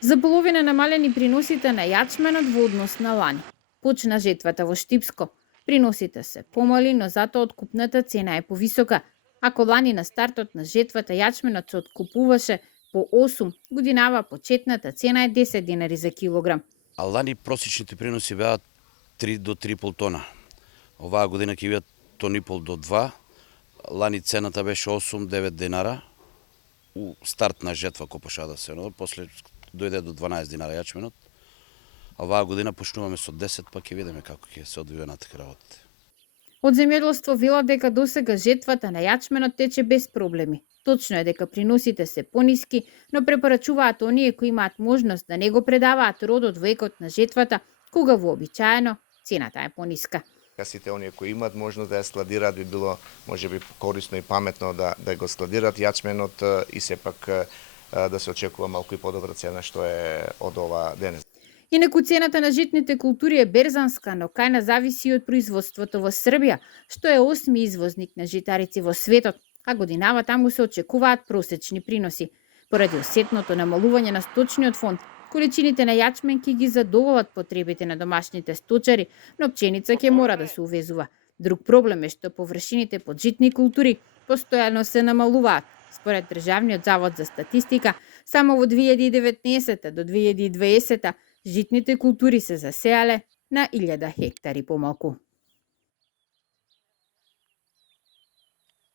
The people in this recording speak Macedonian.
За половина намалени приносите на јачменот во однос на лани. Почна жетвата во Штипско. Приносите се помали, но затоа откупната цена е повисока. Ако лани на стартот на жетвата јачменот се откупуваше по 8, годинава почетната цена е 10 динари за килограм. А лани просечните приноси беа 3 до 3,5 тона. Оваа година ќе бидат тон и пол до 2. Лани цената беше 8-9 динара. У старт на жетва копаша да се, но после дојде до 12 динара јачменот. А оваа година почнуваме со 10, па ќе видиме како ќе се одвија натака работите. Од земјоделство велат дека досега жетвата на јачменот тече без проблеми. Точно е дека приносите се пониски, но препорачуваат оние кои имаат можност да не го предаваат родот во екот на жетвата, кога вообичаено цената е пониска. Сите оние кои имаат можност да ја складираат би било можеби корисно и паметно да го складираат јачменот и сепак да се очекува малку и подобра цена што е од ова денес. Инаку цената на житните култури е берзанска, но кајна зависи од производството во Србија, што е 8ми извозник на житарици во светот, а годинава таму се очекуваат просечни приноси. Поради осетното намалување на сточниот фонд, количините на јачмен ќе ги задоволат потребите на домашните сточари, но пченица ќе мора да се увезува. Друг проблем е што површините под житни култури постојано се намалуваат. Според Државниот завод за статистика, само во 2019 до 2020 житните култури се засеале на 1000 хектари помалку.